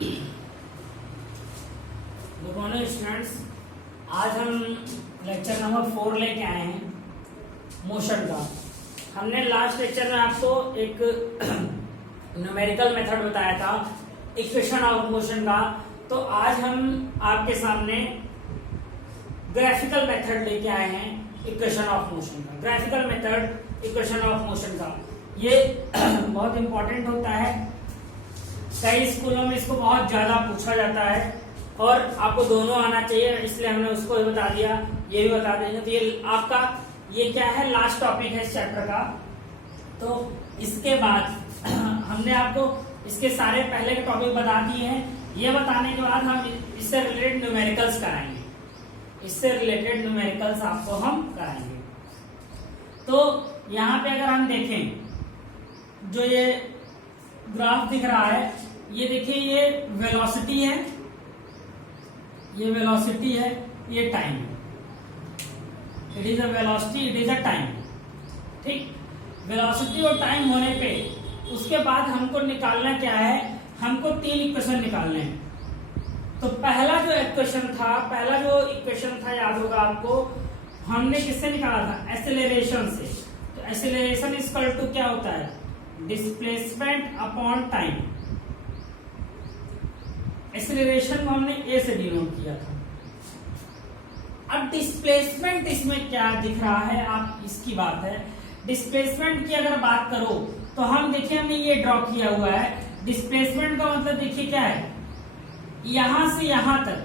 Good morning students. आज हम lecture number 4 लेके आए हैं मोशन का। हमने लास्ट लेक्चर में आपको एक न्यूमेरिकल मेथड बताया था इक्वेशन ऑफ मोशन का। तो आज हम आपके सामने ग्राफिकल मेथड लेके आए हैं इक्वेशन ऑफ मोशन का। Graphical method equation of motion का ये बहुत इंपॉर्टेंट होता है। कई स्कूलों में इसको बहुत ज्यादा पूछा जाता है और आपको दोनों आना चाहिए, इसलिए हमने उसको भी बता दिया, ये भी बता देंगे। तो ये आपका ये क्या है, लास्ट टॉपिक है इस चैप्टर का। तो इसके बाद हमने आपको इसके सारे पहले के टॉपिक बता दिए हैं। ये बताने के बाद हम इससे रिलेटेड न्यूमेरिकल्स कराएंगे, इससे रिलेटेड न्यूमेरिकल्स आपको हम कराएंगे। तो यहाँ पे अगर हम देखें, जो ये ग्राफ दिख रहा है, ये देखिए, ये वेलोसिटी है, ये वेलोसिटी है, ये टाइम है। It is a velocity, it is a time. ठीक, वेलोसिटी और टाइम होने पे उसके बाद हमको निकालना क्या है, हमको 3 इक्वेशन निकालने हैं। तो पहला जो इक्वेशन था याद होगा आपको, हमने किससे निकाला था, एक्सेलरेशन से। तो एक्सेलरेशन इक्वल टू क्या होता है, डिस्प्लेसमेंट अपॉन टाइम। एक्सेलरेशन को हमने ए से डिनोट किया था। अब डिस्प्लेसमेंट इसमें क्या दिख रहा है, आप इसकी बात है। डिस्प्लेसमेंट की अगर बात करो तो हम देखिए, हमने ये ड्रॉ किया हुआ है। डिस्प्लेसमेंट का मतलब देखिए क्या है, यहां से यहां तक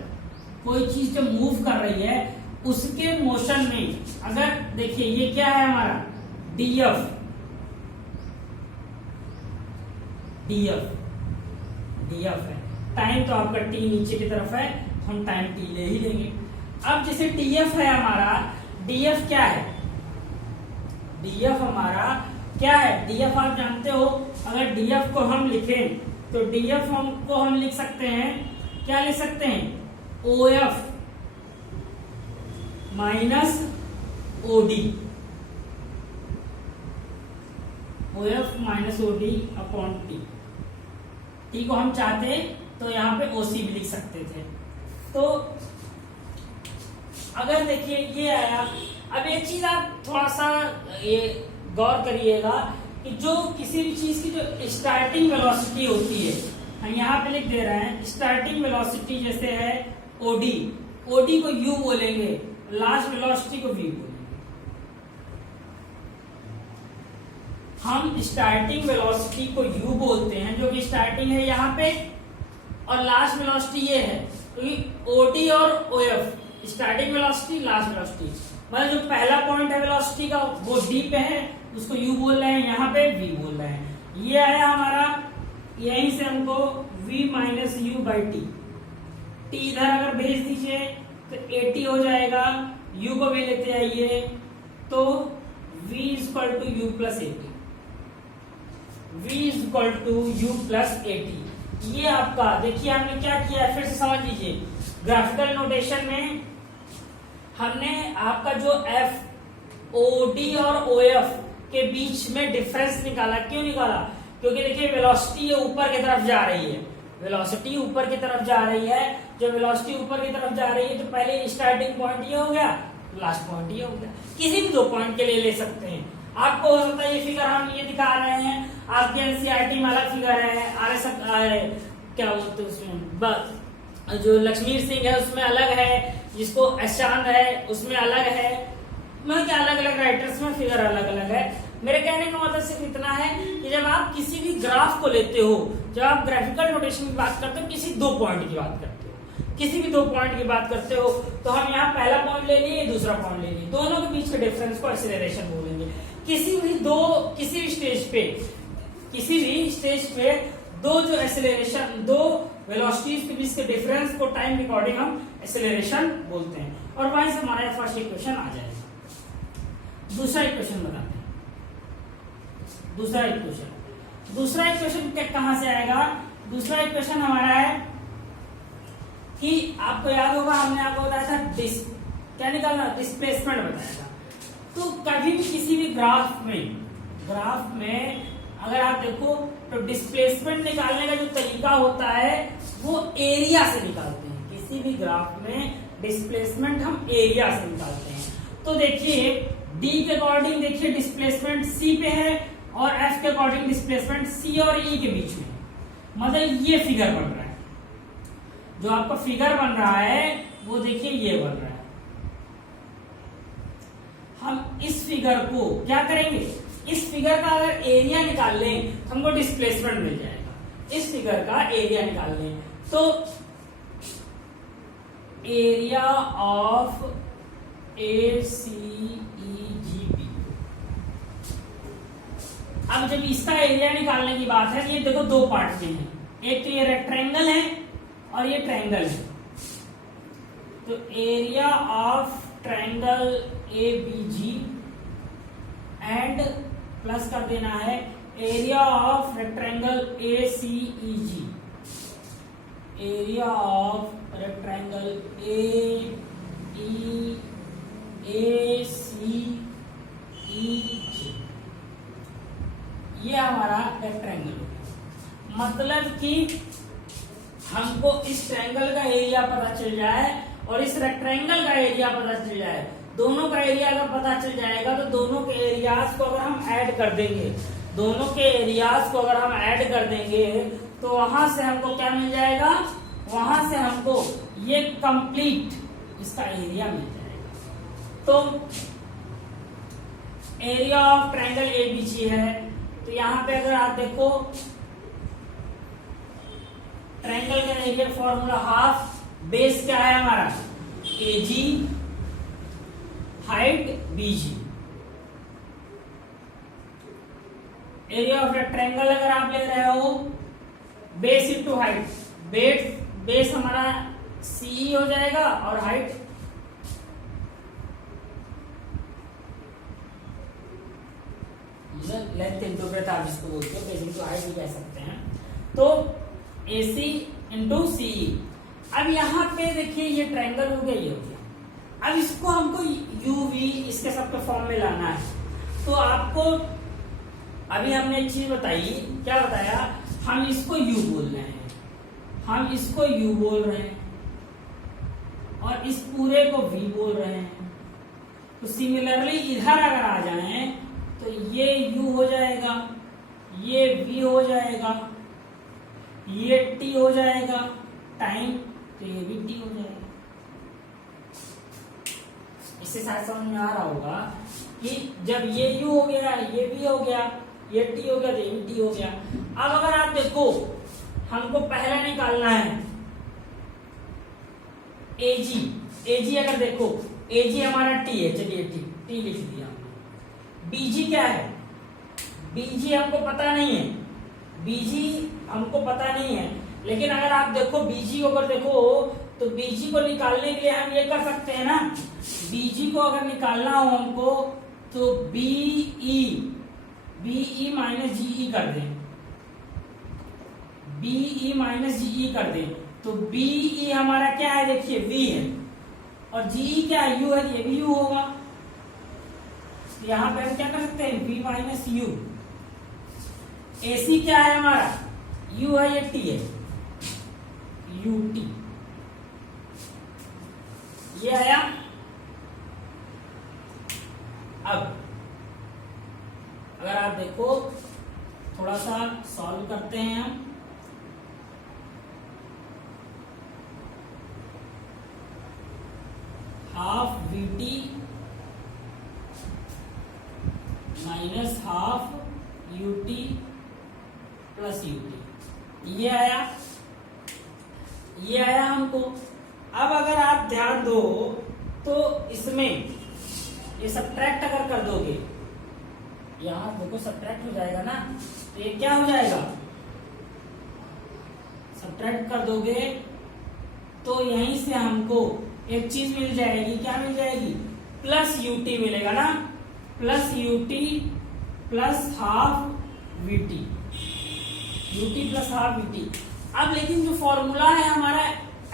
कोई चीज जब मूव कर रही है उसके मोशन में, अगर देखिए ये क्या है हमारा डीएफ, डीएफ है। टाइम तो आपका टी नीचे की तरफ है, हम टाइम टी ले ही लेंगे। अब जैसे डीएफ है हमारा, डीएफ क्या है, डीएफ हमारा क्या है, डीएफ आप जानते हो। अगर डीएफ को हम लिखें तो डीएफ को हम लिख सकते हैं, क्या लिख सकते हैं, OF minus OD, OF minus OD upon T. T को हम चाहते तो यहाँ पे ओसी भी लिख सकते थे। तो अगर देखिए ये आया। अब एक चीज आप थोड़ा सा ये गौर करिएगा कि जो किसी भी चीज की जो स्टार्टिंग वेलोसिटी होती है, हम यहाँ पे लिख दे रहे हैं स्टार्टिंग वेलोसिटी, जैसे है ओडी, ओडी को यू बोलेंगे, लास्ट वेलोसिटी को वी बोलेंगे। हम स्टार्टिंग वेलोसिटी को यू बोलते हैं, जो कि स्टार्टिंग है यहाँ पे, और लास्ट वेलोसिटी ये है। तो ओडी और of, starting velocity, last velocity, मतलब जो पहला पॉइंट है वेलोसिटी का वो डी पे है, उसको यू बोल रहे हैं, यहाँ पे वी बोल रहे हैं। ये आया हमारा, यहीं से हमको v minus you by T, T इधर अगर भेज दीजिए तो 80 हो जाएगा, u को भी लेते आइए तो v equal to u plus 80, v equal to u plus 80। ये आपका देखिए हमने क्या किया है, फिर से समझ लीजिए। ग्राफिकल नोटेशन में हमने आपका जो एफ ओडी और ओएफ के बीच में डिफरेंस निकाला। क्यों निकाला, क्योंकि देखिए वेलोसिटी ये ऊपर की तरफ जा रही है, वेलोसिटी ऊपर की तरफ जा रही है। जब वेलोसिटी ऊपर की तरफ जा रही है तो पहले स्टार्टिंग पॉइंट ये हो गया, लास्ट पॉइंट ये हो गया। किसी भी 2 पॉइंट के लिए ले सकते हैं। आपको हो सकता है ये फिगर हम ये दिखा रहे हैं, आपके एनसीईआरटी में अलग फिगर है, आरएस क्या बोलते हैं उसमें, जो लक्ष्मी सिंह है उसमें अलग है, जिसको एशांत है उसमें अलग है, मतलब क्या अलग अलग राइटर्स में फिगर अलग अलग है। मेरे कहने का मतलब सिर्फ इतना है कि जब आप किसी भी ग्राफ को लेते हो, जब आप ग्राफिकल नोटेशन की बात करते हो, किसी 2 पॉइंट की बात करते हो, किसी भी 2 पॉइंट की बात करते हो, तो हम यहाँ पहला पॉइंट ले लिए, दूसरा पॉइंट ले लिए, दोनों के बीच के डिफरेंस को एक्सेलरेशन बोलेंगे। किसी भी स्टेज पे दो जो एक्सेलरेशन, 2 वेलोसिटीज के बीच के डिफरेंस को टाइम रिकॉर्डिंग हम एक्सेलरेशन बोलते हैं। और वहीं से हमारा फर्स्ट इक्वेशन आ जाएगा। दूसरा इक्वेशन बताते हैं। दूसरा इक्वेशन कहां से आएगा, दूसरा इक्वेशन हमारा है कि आपको याद होगा, हमने आपको बताया था क्या निकालना, डिस्प्लेसमेंट बताया था। तो कभी भी किसी भी ग्राफ में अगर आप देखो तो डिस्प्लेसमेंट निकालने का जो तरीका होता है वो एरिया से निकालते हैं। किसी भी ग्राफ में डिस्प्लेसमेंट हम एरिया से निकालते हैं। तो देखिए डी के अकॉर्डिंग देखिए डिस्प्लेसमेंट सी पे है और एफ के अकॉर्डिंग डिस्प्लेसमेंट सी और ई के बीच में, मतलब ये फिगर बन रहा है। जो आपका फिगर बन रहा है वो देखिए ये बन रहा है। हम इस फिगर को क्या करेंगे, इस फिगर का अगर एरिया निकाल लें तो हमको डिस्प्लेसमेंट मिल जाएगा। इस फिगर का एरिया निकाल लें तो area of A C E G B. अब जब इसका एरिया निकालने की बात है, ये देखो दो पार्ट में है, एक तो ये रेक्टेंगल है और ये ट्रायंगल है। तो area of triangle A B G and plus कर देना है area of rectangle A C E G, area of rectangle A C E G, ये हमारा रेक्टेंगल हो गया। मतलब कि हमको इस ट्रायंगल का एरिया पता चल जाए और इस रेक्टेंगल का एरिया पता चल जाए, दोनों का एरिया अगर पता चल जाएगा तो दोनों के एरियाज को अगर हम ऐड कर देंगे, दोनों के एरियाज को अगर हम ऐड कर देंगे तो वहां से हमको क्या मिल जाएगा, वहां से हमको ये कंप्लीट इसका एरिया मिल जाएगा। तो एरिया ऑफ ट्रायंगल एबीसी है, तो यहां पे अगर आप देखो ट्रायंगल का एरिया फॉर्मूला हाफ, बेस क्या है हमारा AG, height BG. Area of triangle अगर आप ले रहे हो बेस इंटू हाइट, बेस हमारा सी हो जाएगा और हाइट लेंथ इंटू ब्रेथ आप जिसको बोलते हो, बेस इंटू हाइट भी कह सकते हैं। तो AC इंटू सी। अब यहाँ पे देखिए ये ट्रायंगल हो गया, ये हो गया। अब इसको हमको यूवी इसके सबके फॉर्म में लाना है। तो आपको अभी हमने एक चीज बताई, क्या बताया, हम इसको यू बोल रहे हैं, हम इसको यू बोल रहे हैं और इस पूरे को वी बोल रहे हैं। तो सिमिलरली इधर अगर आ जाएं तो ये यू हो जाएगा, ये वी हो जाएगा, ये टी हो जाएगा टाइम, तो ये भी टी हो जाएगा। इससे शायद समझ में आ रहा होगा कि जब ये यू हो गया, ये भी हो गया, ये टी हो गया, तो ये भी टी हो गया। अब अगर आप देखो हमको पहला निकालना है एजी, एजी अगर देखो एजी हमारा टी है, चलिए टी लिख दिया। बीजी क्या है, बीजी हमको पता नहीं है, बीजी हमको पता नहीं है, लेकिन अगर आप देखो बीजी को अगर देखो तो बीजी को निकालने के लिए हम ये कर सकते हैं ना, बीजी को अगर निकालना हो हमको तो बीई माइनस जीई कर दें, बीई माइनस जीई कर दें। तो बीई हमारा क्या है, देखिए वी है और जीई क्या है, यू है, ये भी यू होगा। तो यहां पे हम क्या कर सकते हैं, वी माइनस यू। एसी क्या है हमारा, यू है, ये टी है, यू टी, ये आया। अब अगर आप देखो थोड़ा सा सॉल्व करते हैं हम, half we T minus half U T plus U T, ये आया, ये आया हमको। अब अगर आप ध्यान दो तो इसमें ये सब्ट्रैक्ट अगर कर दोगे, यहां देखो सब्ट्रैक्ट हो जाएगा ना, तो ये क्या हो जाएगा, सब्ट्रैक्ट कर दोगे तो यहीं से हमको एक चीज मिल जाएगी, क्या मिल जाएगी, प्लस यूटी मिलेगा ना, plus ut plus half vt, ut plus half vt. अब लेकिन जो फॉर्मूला है हमारा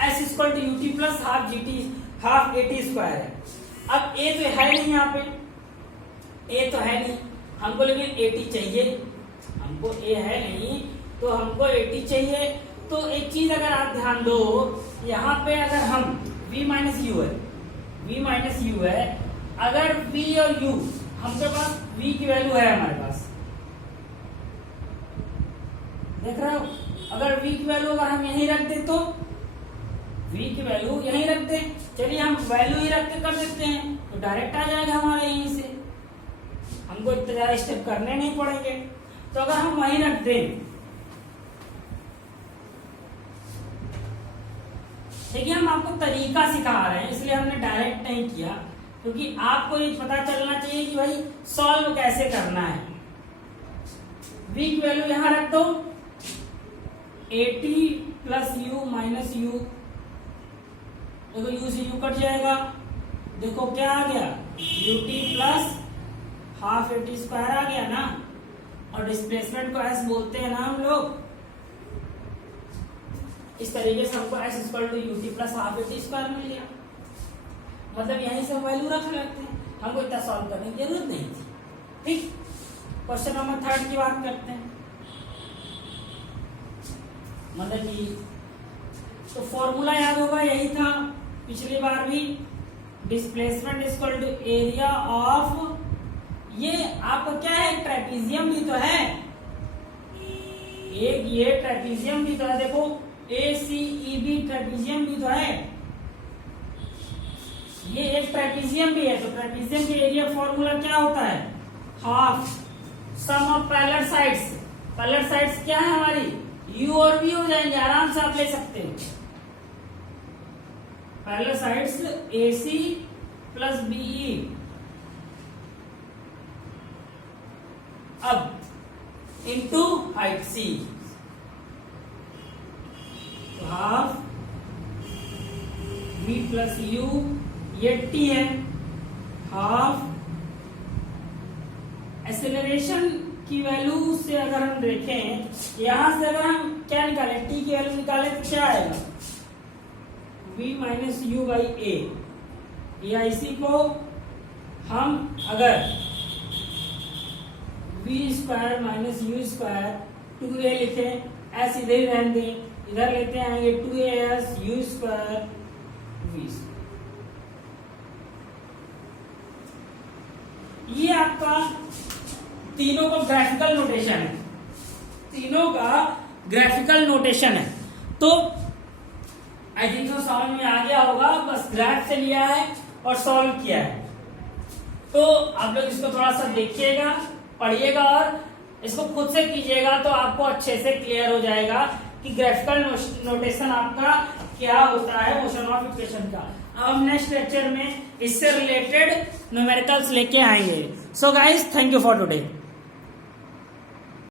s equal to ut plus half gt half at square है। अब ए तो है नहीं, यहाँ पे ए तो है नहीं हमको, लेकिन एटी चाहिए हमको, ए है नहीं तो हमको एटी चाहिए। तो एक चीज अगर आप ध्यान दो, यहाँ पे अगर हम v माइनस यू है, अगर v और u, हमके पास v की वैल्यू है हमारे पास, देख रहे हो, अगर v की वैल्यू अगर हम यहीं रख दे तो v की वैल्यू यहीं रख दे, चलिए हम वैल्यू ही रख के कर देते हैं तो डायरेक्ट आ जाएगा हमारे यहीं से, हमको इतने ज्यादा स्टेप करने नहीं पड़ेंगे। तो अगर हम वहीं रख दें, देखिए हम आपको तरीका सिखा रहे हैं इसलिए हमने डायरेक्ट नहीं किया, क्योंकि आपको ये पता चलना चाहिए कि भाई सॉल्व कैसे करना है। v की वैल्यू यहां रख दो, 80 प्लस u माइनस u, देखो u से u कट जाएगा, देखो क्या आ गया, ut प्लस हाफ 80 स्क्वायर आ गया ना, और डिस्प्लेसमेंट को s बोलते हैं ना हम लोग, इस तरीके से हमको s equal to ut plus half 80 square मिल गया, मतलब यहीं से वैल्यू रख लेते हैं, हमको इतना सॉल्व करने की जरूरत नहीं थी। ठीक, क्वेश्चन नंबर 3 की बात करते हैं, मतलब कि तो फॉर्मूला याद होगा, यही था पिछली बार भी, displacement equal to area of, ये आपका क्या है, ट्रेपीजियम भी तो है, एक ये ट्रेपीजियम भी तो है, देखो ACEB ट्रेपीजियम भी तो है, ये एक ट्रेपीजियम भी है, तो ट्रेपीजियम के एरिया फॉर्मूला क्या होता है, half sum of parallel sides, parallel sides क्या है हमारी, u और v हो जाएंगे, आराम से आप ले सकते हो, parallel sides AC plus BE, अब इनटू हाइट C, तो हाफ v प्लस u, ये t है, हाफ एक्सेलरेशन की वैल्यू से अगर हम देखें, यहां से अगर हम क्या निकाले, t की वैल्यू निकाले तो क्या आएगा, v माइनस यू बाई ए, या इसी को हम अगर v square minus you square 2a लिखें, s इधर ही रहने दें, इधर लेते आएंगे 2as u square v square, ये आपका तीनों का ग्राफिकल नोटेशन है, तीनों का ग्राफिकल नोटेशन है। तो आई थिंक तो समझ में आ गया होगा, बस ग्राफ से लिया है और सॉल्व किया है। तो आप लोग इसको थोड़ा सा देखिएगा, पढ़िएगा और इसको खुद से कीजिएगा, तो आपको अच्छे से क्लियर हो जाएगा कि ग्राफिकल नोटेशन आपका क्या होता है मोशन ऑफ इक्वेशन का। अब हम नेक्स्ट लेक्चर में इससे रिलेटेड न्यूमेरिकल्स लेके आएंगे। So guys, thank you for today.